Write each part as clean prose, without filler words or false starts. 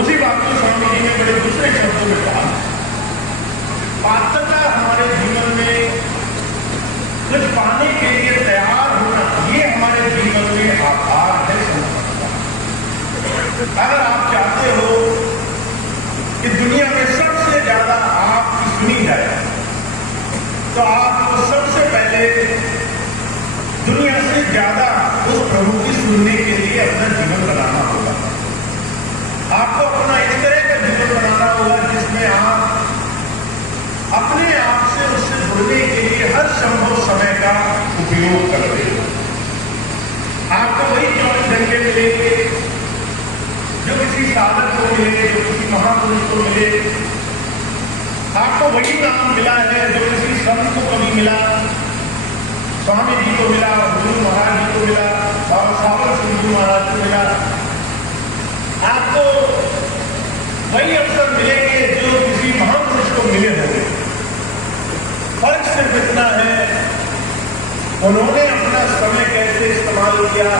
उसी बात को स्वामी जी ने बड़े दूसरे शब्दों में कहा, पात्रता हमारे जीवन में कुछ पाने के लिए तैयार होना, ये हमारे जीवन में आधार है संपत्ति का। अगर आप चाहते हो कि दुनिया में सबसे ज्यादा आपकी सुनी जाए, तो आपको सबसे पहले दुनिया से ज्यादा उस प्रभु की सुनने के लिए अपना जीवन बनाना होगा। आपको अपना इस तरह का जीवन बनाना होगा जिसमें आप अपने आप से उससे जुड़ने के लिए हर संभव समय का उपयोग करते हो। आपको वही 24 घंटे मिलेंगे जो किसी साधक को मिले, जो किसी महापुरुष को मिले। आपको वही नाम मिला है जो किसी संत को कभी मिला, स्वामी जी को मिला, गुरु महाराज जी को मिला, बाबा सावर सिंह जी महाराज को मिला। आपको वही अवसर मिलेंगे जो किसी महापुरुष को मिले होंगे। फर्क सिर्फ इतना है, उन्होंने अपना समय कैसे इस्तेमाल किया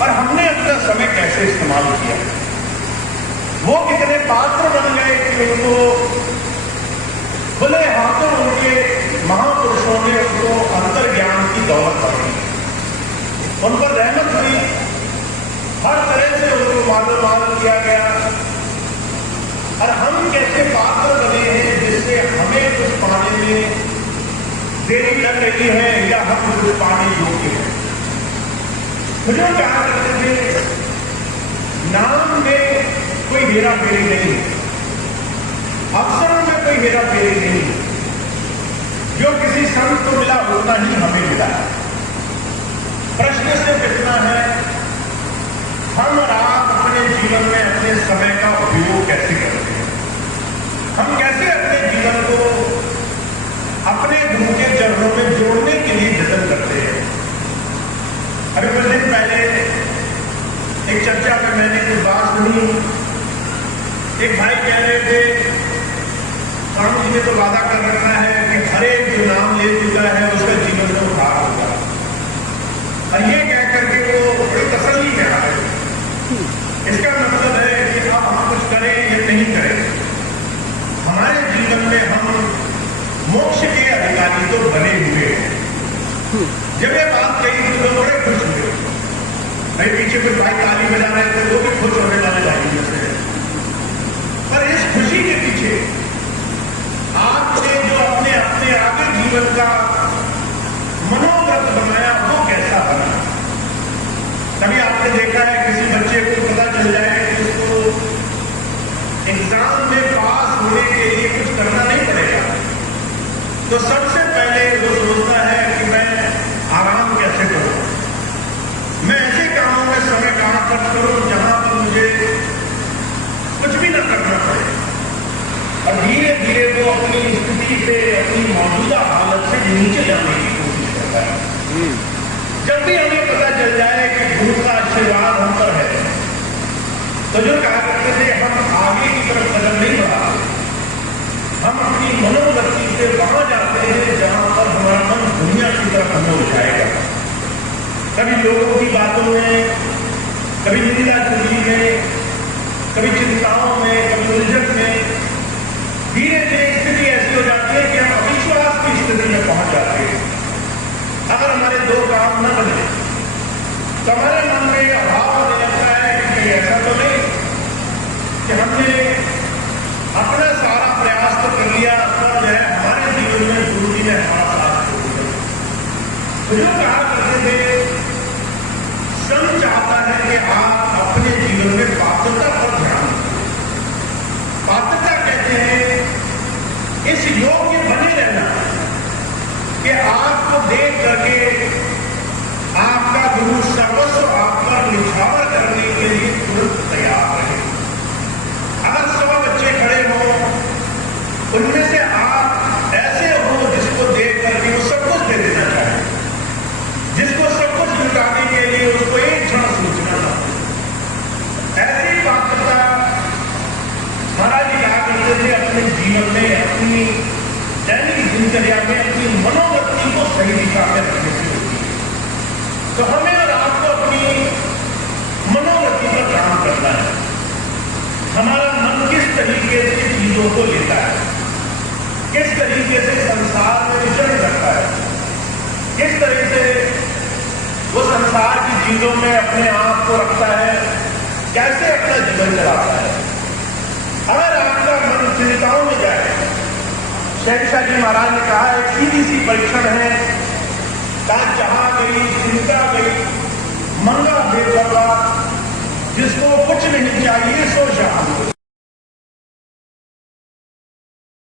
और हमने अपना समय कैसे इस्तेमाल किया। वो कितने पात्र बन गए कि उनको खुले हाथों उनके महापुरुषों ने उनको अंतर ज्ञान की दौलत दी, उन पर रहमत हुई, हर तरह से उनको मालूम किया गया। और हम कैसे पात्र बने हैं जिससे हमें कुछ पाने में देरी लग रही है या हम कुछ पाने योग्य हैं। मुझे कहा करते थे, नाम में कोई हेरा फेरी नहीं है, अवसरों में कोई हेरा फेरी नहीं है। जो किसी संत को मिला उतना ही हमें मिला है। प्रश्न सिर्फ इतना है, हम और आप अपने जीवन में अपने समय का उपयोग कैसे करते हैं। हम कैसे अपने जीवन को अपने गुरु के चरणों में जोड़ने के लिए जतन करते हैं। अभी कुछ दिन पहले एक चर्चा में मैंने कुछ बात सुनी। एक भाई कह रहे थे, स्वामी जी ने तो वादा कर रखा है कि हर एक जो नाम ले चुका है उसका जीवन में उद्धार होगा, और ये कह करके वो बड़ी तसल्ली में आ रहे। इसका मतलब है कि अब हम कुछ करें या नहीं करें, हमारे जीवन में हम मोक्ष के अधिकारी तो बने हुए हैं। जब ये बात कही तो लोग बड़े खुश हुए। भाई पीछे कुछ भाई ताली बजा रहे थे, वो भी खुश होने वाले भाई में से। पर इस खुशी के पीछे आपने जो अपने अपने आगे जीवन का मनोव्रत बनाया वो कैसा बना। कभी आपने देखा है किसी बच्चे को पता चल जाए कि उसको एग्जाम में पास होने के लिए कुछ करना नहीं पड़ेगा, तो सबसे पहले वो सोचता है कि मैं आराम कैसे करूं, मैं ऐसे कामों में समय कहां खर्च करूं जहां पर मुझे कुछ भी न करना पड़े। और धीरे धीरे वो अपनी स्थिति से, अपनी मौजूदा हालत से नीचे जाने की कोशिश करता है। जब भी हमें पता चल जाए कि गुरु का आशीर्वाद हम पर है, तो जो कहा करते थे हम आगे की तरफ कदम नहीं बढ़ाते, हम अपनी मनोवृत्ति से वहां जाते हैं जहां पर हमारा मन दुनिया की तरफ हमें उठाएगा। कभी लोगों की बातों में, कभी निंदा चुगली में, कभी चिंताओं में, कभी उलझन में। धीरे धीरे स्थिति ऐसी हो जाती है कि हम अविश्वास की स्थिति में पहुंच जाते हैं। अगर हमारे दो काम न बने तो हमारे मन में अभाव होने लगता है कि ऐसा तो नहीं कि हमने अपना सारा प्रयास तो कर लिया, पर जो है हमारे जीवन में गुरु जी ने हमारा साथ छोड़ दिया। जो कहा करते थे, संत चाहता है कि आप अपने जीवन में पात्रता पर ध्यान दें। पात्रता कहते हैं इस योग्य बने रहना कि आपको देख करके आपका गुरु सर्वस्व आप पर निछावर करने के लिए तुरंत तैयार रहे। अगर 100 बच्चे खड़े हों, उनमें से आप ऐसे हो जिसको देख करके वो सब कुछ दे देना चाहे, जिसको सब कुछ लुटाने के लिए उसको एक क्षण सोचना ना। ऐसी पात्रता महाराज जी कहा करते थे, अपने जीवन में, अपनी दैनिक दिनचर्या में अपनी मनोवृत्ति को सही दिशा में रखने से होती है। तो हमें और आपको अपनी मनोवृत्ति पर काम करना है। हमारा मन किस तरीके से चीजों को लेता है, किस तरीके से संसार में विचरण करता है, किस तरह से वो संसार की चीजों में अपने आप को रखता है, कैसे अपना जीवन चलाता है। अगर आपका मन चिंताओं में जाए, शहंशाह जी महाराज ने कहा है सीधी सी परीक्षण है, जहां गई